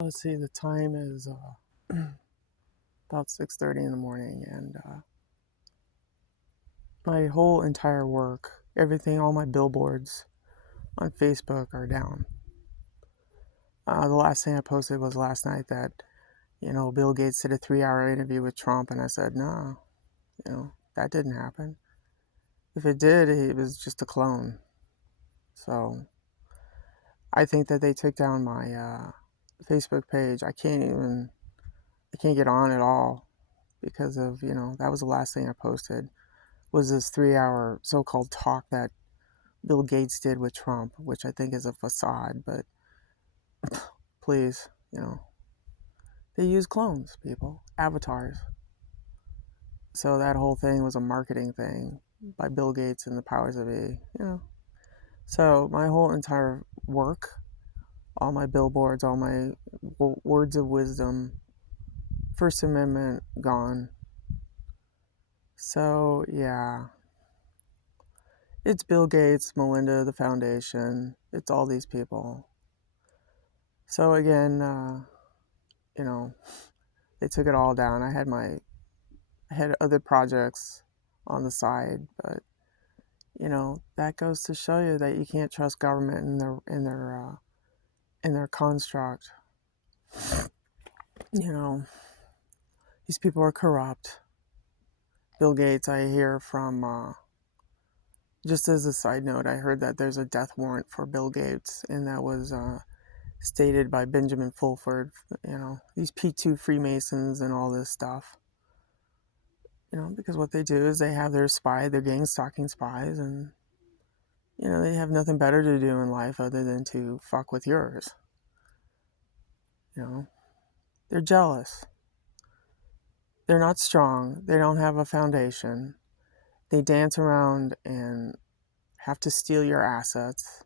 Let's see, the time is about 6:30 in the morning, and my whole entire work, everything, all my billboards on Facebook are down. The last thing I posted was last night that, Bill Gates did a 3-hour interview with Trump, and I said, no, that didn't happen. If it did, it was just a clone. So I think that they took down my Facebook page. I can't get on at all because of, that was the last thing I posted was this 3-hour so-called talk that Bill Gates did with Trump, which I think is a facade, but please, they use clones, people, avatars. So that whole thing was a marketing thing by Bill Gates and the powers that be. So my whole entire work, all my billboards, all my words of wisdom, First Amendment gone. So yeah, it's Bill Gates, Melinda, the foundation. It's all these people. So again, they took it all down. I had other projects on the side, but that goes to show you that you can't trust government in their construct. You know, these people are corrupt. Bill Gates, I hear from. Just as a side note, I heard that there's a death warrant for Bill Gates, and that was stated by Benjamin Fulford. These P2 Freemasons and all this stuff. Because what they do is they have their gang stalking spies, and they have nothing better to do in life other than to fuck with yours. They're jealous. They're not strong. They don't have a foundation. They dance around and have to steal your assets.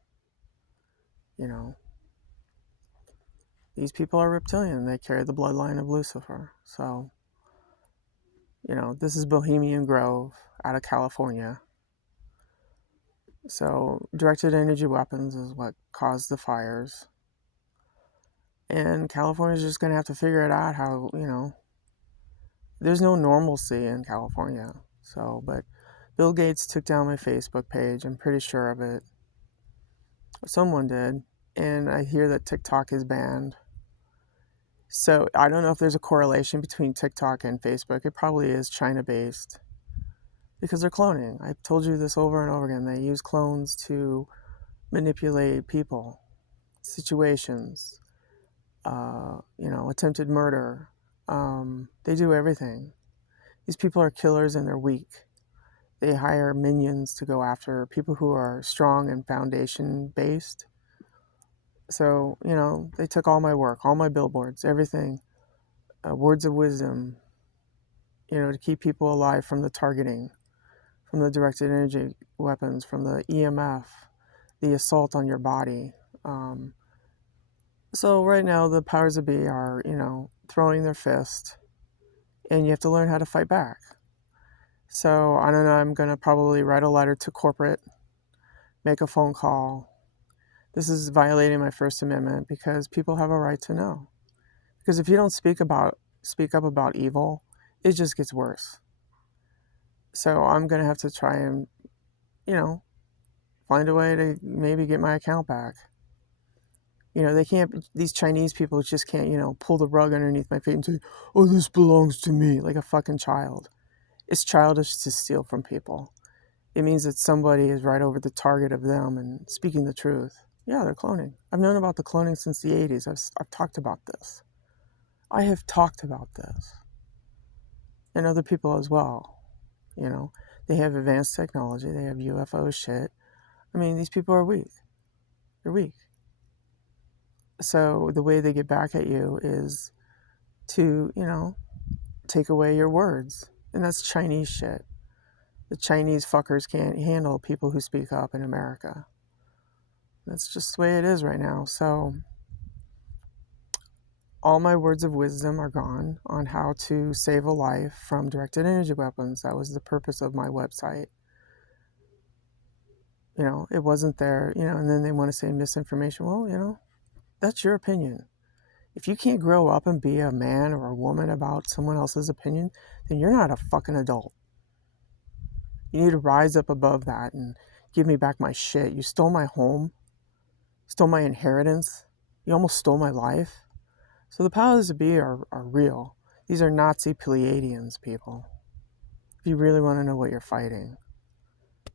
These people are reptilian. They carry the bloodline of Lucifer. So, this is Bohemian Grove out of California. So, directed energy weapons is what caused the fires. And California's just going to have to figure it out how, there's no normalcy in California. So, but Bill Gates took down my Facebook page. I'm pretty sure of it. Someone did. And I hear that TikTok is banned. So I don't know if there's a correlation between TikTok and Facebook. It probably is China-based because they're cloning. I've told you this over and over again. They use clones to manipulate people, situations, attempted murder. They do everything. These people are killers and they're weak. They hire minions to go after people who are strong and foundation-based. So, they took all my work, all my billboards, everything, words of wisdom, to keep people alive from the targeting, from the directed energy weapons, from the EMF, the assault on your body. So right now the powers that be are, throwing their fist, and you have to learn how to fight back. So I don't know, I'm going to probably write a letter to corporate, make a phone call. This is violating my First Amendment because people have a right to know. Because if you don't speak up about evil, it just gets worse. So I'm going to have to try and, find a way to maybe get my account back. They can't, these Chinese people just can't, pull the rug underneath my feet and say, oh, this belongs to me, like a fucking child. It's childish to steal from people. It means that somebody is right over the target of them and speaking the truth. Yeah, they're cloning. I've known about the cloning since the 80s. I've talked about this. I have talked about this. And other people as well. They have advanced technology. They have UFO shit. I mean, these people are weak. They're weak. So the way they get back at you is to, take away your words. And that's Chinese shit. The Chinese fuckers can't handle people who speak up in America. That's just the way it is right now. So all my words of wisdom are gone on how to save a life from directed energy weapons. That was the purpose of my website. It wasn't there, and then they want to say misinformation. Well, that's your opinion. If you can't grow up and be a man or a woman about someone else's opinion, then you're not a fucking adult. You need to rise up above that and give me back my shit. You stole my home, stole my inheritance, you almost stole my life. So the powers that be are real. These are Nazi Pleiadians, people. If you really want to know what you're fighting.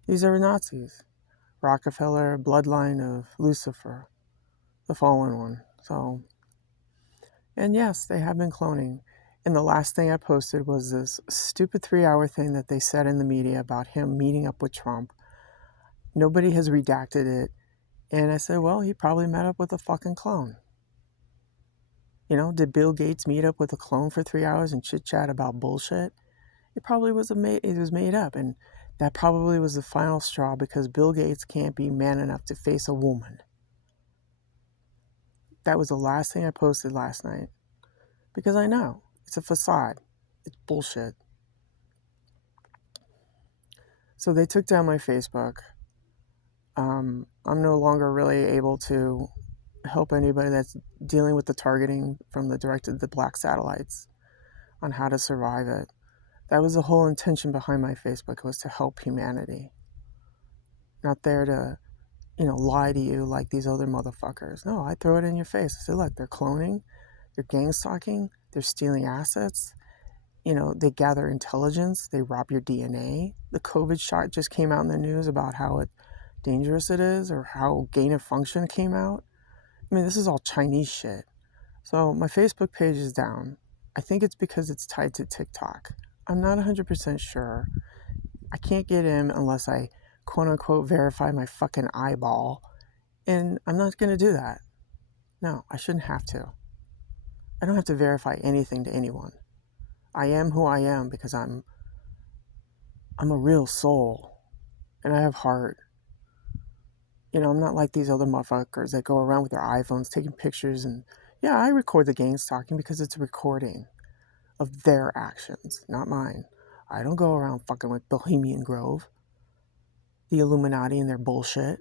These are Nazis. Rockefeller, bloodline of Lucifer, the fallen one. So, and yes, they have been cloning. And the last thing I posted was this stupid 3-hour thing that they said in the media about him meeting up with Trump. Nobody has redacted it. And I said, well, he probably met up with a fucking clone. You know, did Bill Gates meet up with a clone for 3 hours and chit chat about bullshit? It probably was made up, and that probably was the final straw because Bill Gates can't be man enough to face a woman. That was the last thing I posted last night because I know it's a facade. It's bullshit. So they took down my Facebook. I'm no longer really able to help anybody that's dealing with the targeting from the directed the black satellites on how to survive it. That was the whole intention behind my Facebook, was to help humanity. Not there to, lie to you like these other motherfuckers. No, I throw it in your face. I say, look, they're cloning, they're gang stalking, they're stealing assets. They gather intelligence, they rob your DNA. The COVID shot just came out in the news about how dangerous it is, or how gain of function came out. I mean, this is all Chinese shit. So my Facebook page is down. I think it's because it's tied to TikTok. I'm not 100% sure. I can't get in unless I quote unquote verify my fucking eyeball. And I'm not going to do that. No, I shouldn't have to. I don't have to verify anything to anyone. I am who I am because I'm a real soul and I have heart. I'm not like these other motherfuckers that go around with their iPhones taking pictures. And yeah, I record the gang stalking because it's a recording of their actions, not mine. I don't go around fucking with Bohemian Grove, the Illuminati and their bullshit,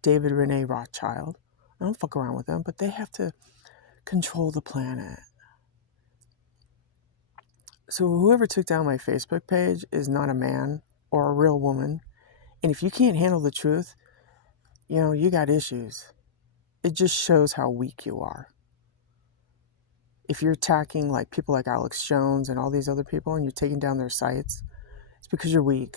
David Rene Rothschild. I don't fuck around with them, but they have to control the planet. So whoever took down my Facebook page is not a man or a real woman. And if you can't handle the truth, you got issues. It just shows how weak you are. If you're attacking like people like Alex Jones and all these other people and you're taking down their sites, it's because you're weak.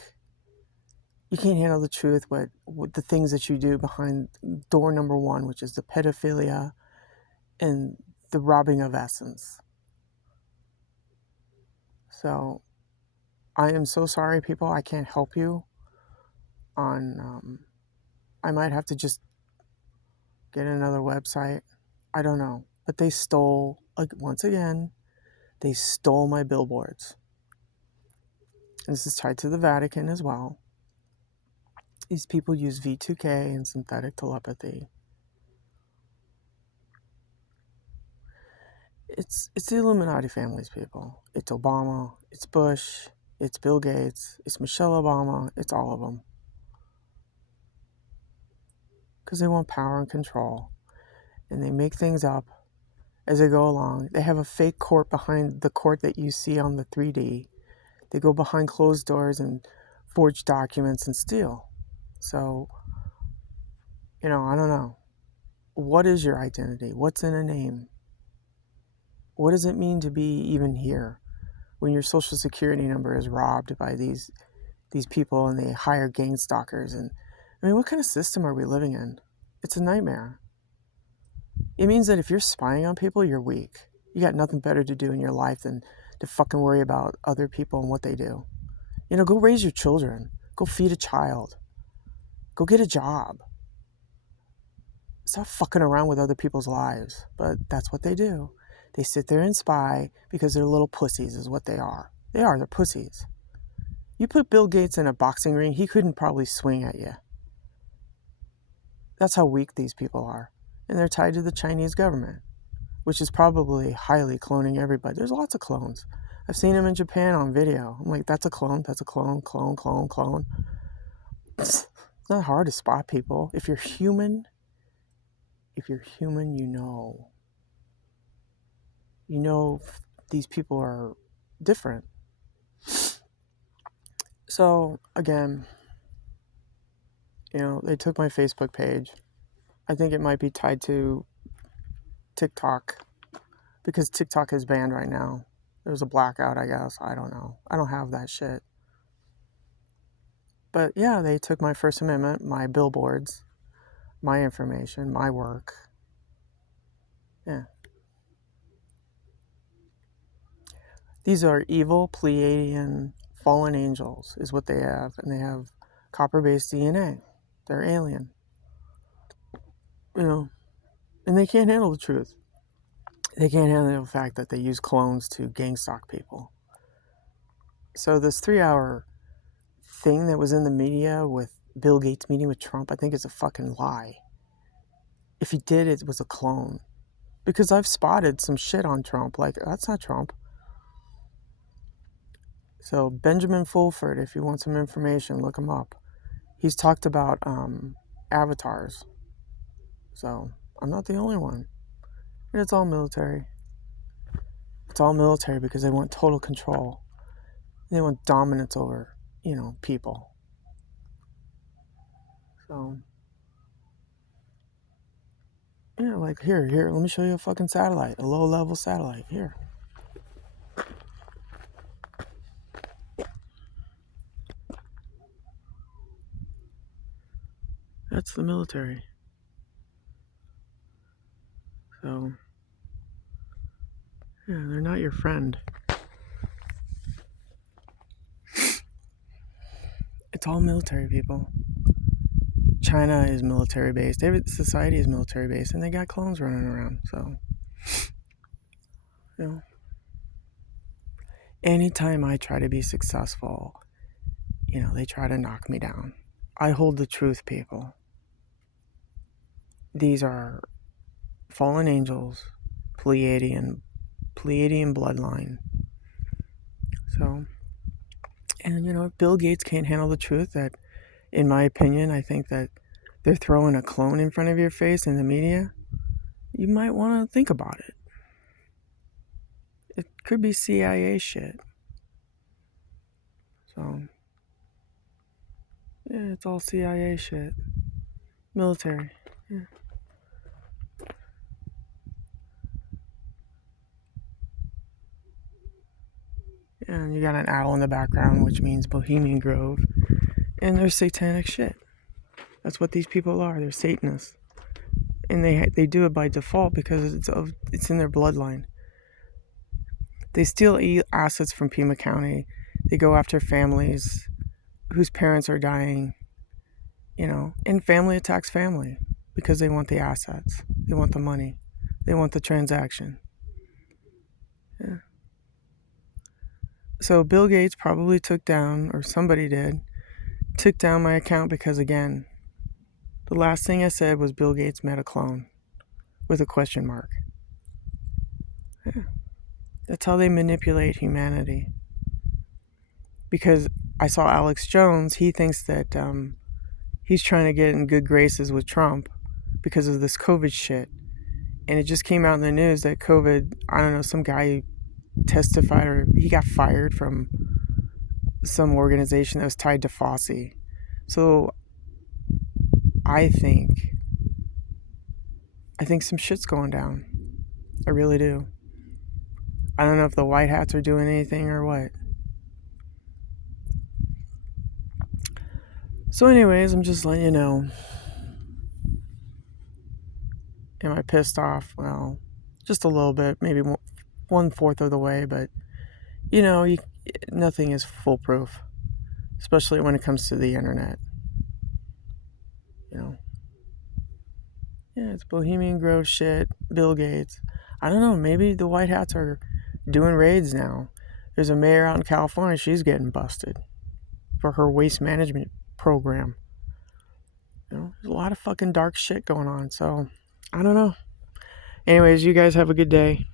You can't handle the truth, what the things that you do behind door number one, which is the pedophilia and the robbing of essence. So I am so sorry, people. I can't help you on, I might have to just get another website. I don't know. But they stole, once again, they stole my billboards. This is tied to the Vatican as well. These people use V2K and synthetic telepathy. It's the Illuminati families, people. It's Obama, it's Bush, it's Bill Gates, it's Michelle Obama, it's all of them. Because they want power and control. And they make things up as they go along. They have a fake court behind the court that you see on the 3D. They go behind closed doors and forge documents and steal. So, I don't know. What is your identity? What's in a name? What does it mean to be even here when your social security number is robbed by these people and they hire gang stalkers? And I mean, what kind of system are we living in? It's a nightmare. It means that if you're spying on people, you're weak. You got nothing better to do in your life than to fucking worry about other people and what they do. Go raise your children. Go feed a child. Go get a job. Stop fucking around with other people's lives. But that's what they do. They sit there and spy because they're little pussies is what they are. They're pussies. You put Bill Gates in a boxing ring, he couldn't probably swing at you. That's how weak these people are. And they're tied to the Chinese government, which is probably highly cloning everybody. There's lots of clones. I've seen them in Japan on video. I'm like, that's a clone, clone. It's not hard to spot people. If you're human, you know. these people are different. So again, they took my Facebook page. I think it might be tied to TikTok because TikTok is banned right now. There's a blackout, I guess. I don't know. I don't have that shit. But yeah, they took my First Amendment, my billboards, my information, my work. Yeah. These are evil Pleiadian fallen angels is what they have. And they have copper-based DNA. They're alien. And they can't handle the truth. They can't handle the fact that they use clones to gang stalk people. So this 3-hour thing that was in the media with Bill Gates meeting with Trump, I think is a fucking lie. If he did, it was a clone. Because I've spotted some shit on Trump. Like, that's not Trump. So Benjamin Fulford, if you want some information, look him up. He's talked about avatars. So I'm not the only one. And it's all military. It's all military because they want total control. They want dominance over, people. So, yeah, like here, let me show you a fucking satellite, a low-level satellite. Here. That's the military. So, yeah, they're not your friend. It's all military, people. China is military based. Every society is military based, and they got clones running around. So, anytime I try to be successful, they try to knock me down. I hold the truth, people. These are fallen angels, Pleiadian bloodline. So, and if Bill Gates can't handle the truth, that, in my opinion, I think that they're throwing a clone in front of your face in the media, you might want to think about it. It could be CIA shit. So, yeah, it's all CIA shit. Military. Yeah. And you got an owl in the background, which means Bohemian Grove. And there's satanic shit. That's what these people are. They're Satanists. And they do it by default because it's in their bloodline. They steal assets from Pima County. They go after families whose parents are dying, and family attacks family because they want the assets. They want the money. They want the transaction. Yeah. So Bill Gates probably took down, or somebody took down my account because, again, the last thing I said was Bill Gates met a clone with a question mark. Yeah. That's how they manipulate humanity. Because I saw Alex Jones, he thinks that he's trying to get in good graces with Trump because of this COVID shit. And it just came out in the news that COVID, I don't know, some guy testified or he got fired from some organization that was tied to Fauci. So I think some shit's going down. I really do. I don't know if the white hats are doing anything or what. So anyways, I'm just letting you know. Am I pissed off? Well, just a little bit, maybe 1/4 of the way, but nothing is foolproof, especially when it comes to the internet. Yeah, it's Bohemian Grove shit, Bill Gates. I don't know, maybe the white hats are doing raids now. There's a mayor out in California, she's getting busted for her waste management program. There's a lot of fucking dark shit going on, so I don't know. Anyways, you guys have a good day.